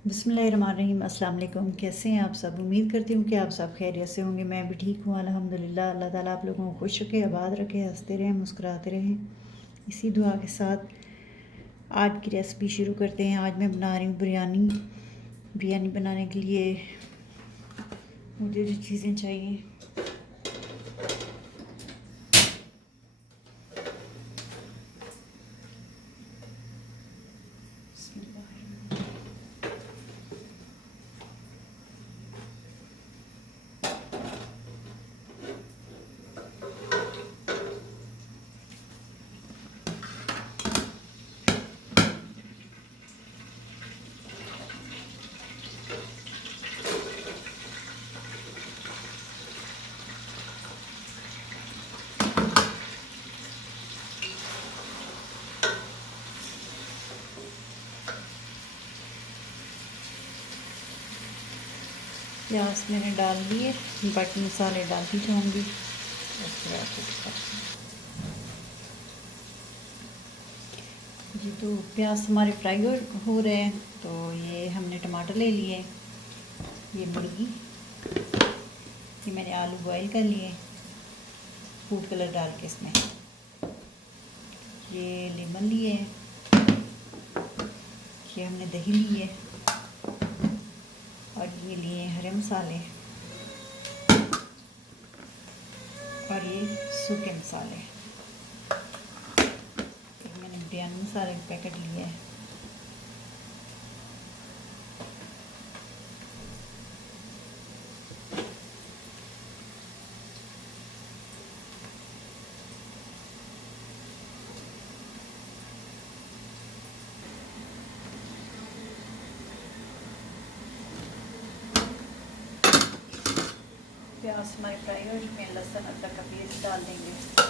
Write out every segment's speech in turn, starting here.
बिस्मिल्लाहिर्रहमानिर्रहीम। अस्सलाम वालेकुम। कैसे हैं आप सब? उम्मीद करती हूँ कि आप सब खैरियत से होंगे। मैं भी ठीक हूँ अल्हम्दुलिल्लाह। अल्लाह ताला आप लोगों को खुश रखे, आबाद रखे, हंसते रहें, मुस्कुराते रहें। इसी दुआ के साथ आज की रेसिपी शुरू करते हैं। आज मैं बना रही हूँ बिरयानी। बिरयानी बनाने के लिए मुझे जो चीज़ें चाहिए, प्याज मैंने डाल दिए, बाकी मसाले डालती जाऊँगी। जी, तो प्याज हमारे फ्राई हो रहे हैं। तो ये हमने टमाटर ले लिए, ये मुर्गी, ये मैंने आलू बॉईल कर लिए फूड कलर डाल के इसमें, ये लेमन लिए, ये हमने दही ली है, और ये लिए हरे मसाले, और ये सूखे मसाले। मैंने बिरयानी मसाले का पैकेट लिया है। प्याज हमारे फ्राई हो चुके हैं। लहसुन अदरक का पेस्ट डाल देंगे।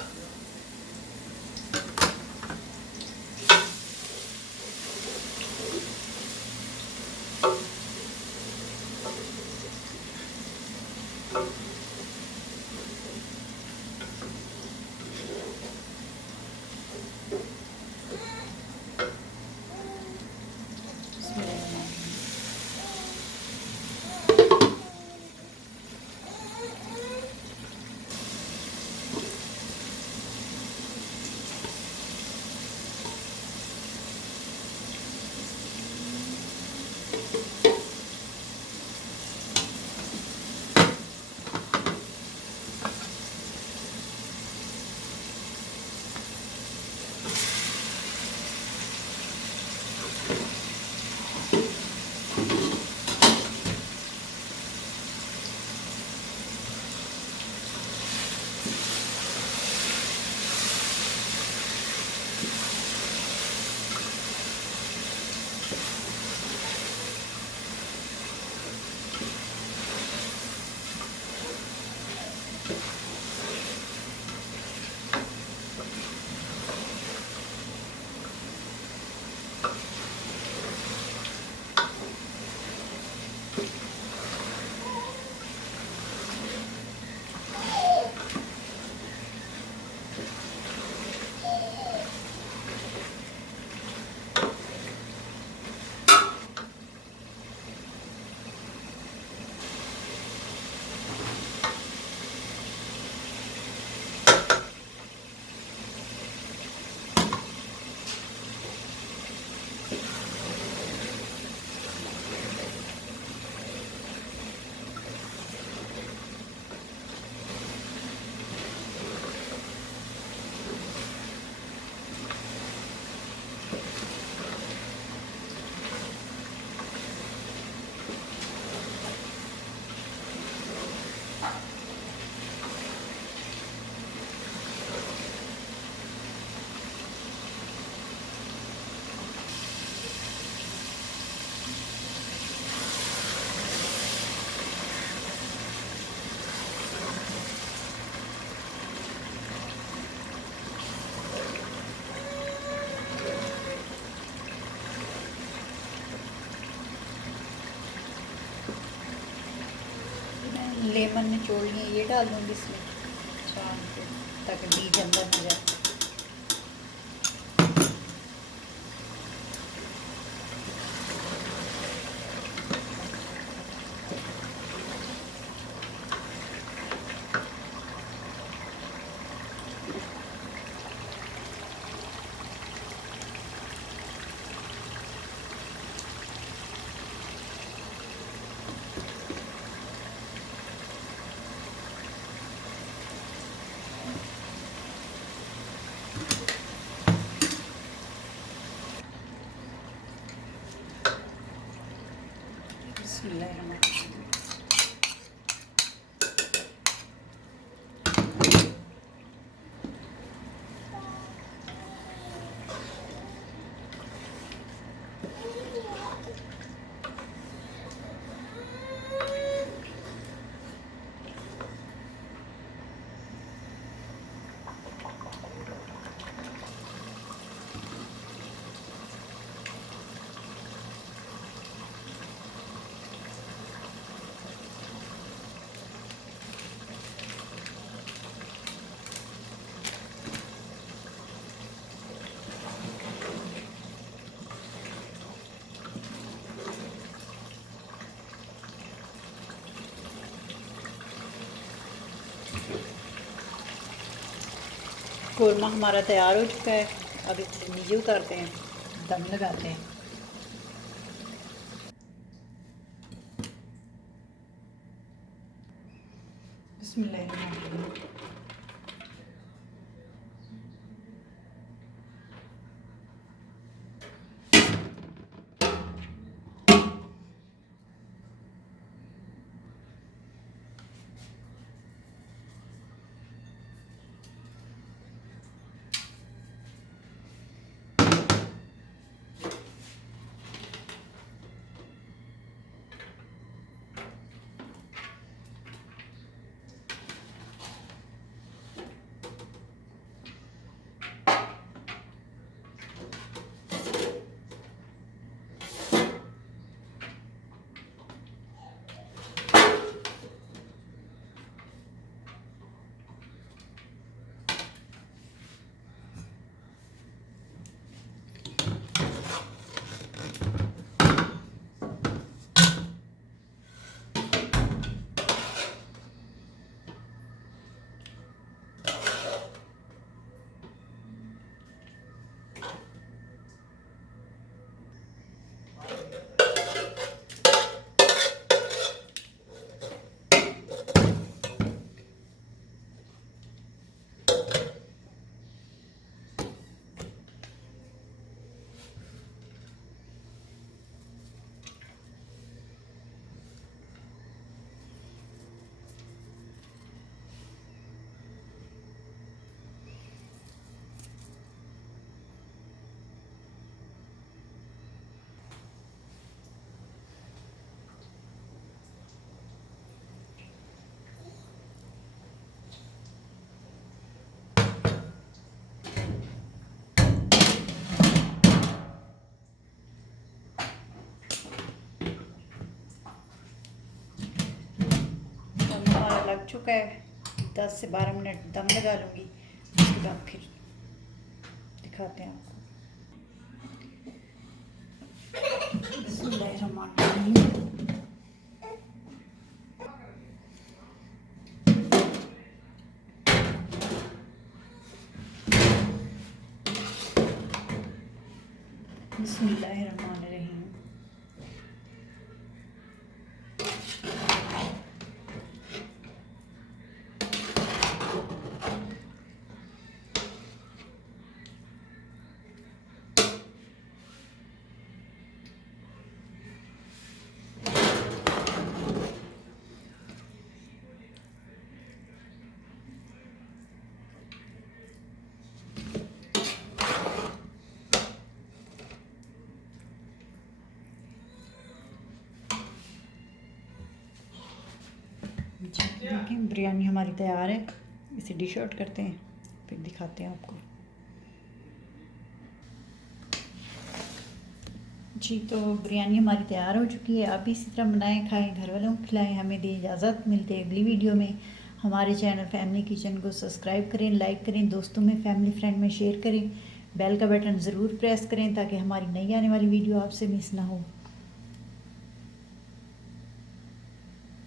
लेमन निचोड़ लिए, ये डाल दूँगी इसमें छान के, ताकि बीज अंदर न जाए। बिस्मिल्लाहिर्रहमानिर्रहीम। कोरमा हमारा तैयार हो चुका है। अब इसे नीचे उतारते हैं, दम लगाते हैं। बिस्मिल्लाहिर्रहमानिर्रहीम। लग चुका है। 10 से 12 मिनट दम लगा लूँगी, उसके बाद फिर दिखाते हैं आपको। बिस्मिल्लाहिर्रहमानिर्रहीम। बिस्मिल्लाहिर्रहमानिर्रहीम। देखें बिरयानी हमारी तैयार है। इसे डिश आउट करते हैं, फिर दिखाते हैं आपको। जी तो बिरयानी हमारी तैयार हो चुकी है। आप भी इसी तरह बनाएं, खाएं, घर वालों को खिलाएं। हमें दें इजाज़त, मिलते हैं अगली वीडियो में। हमारे चैनल फैमिली किचन को सब्सक्राइब करें, लाइक करें, दोस्तों में, फैमिली फ्रेंड में शेयर करें। बेल का बटन ज़रूर प्रेस करें ताकि हमारी नई आने वाली वीडियो आपसे मिस ना हो।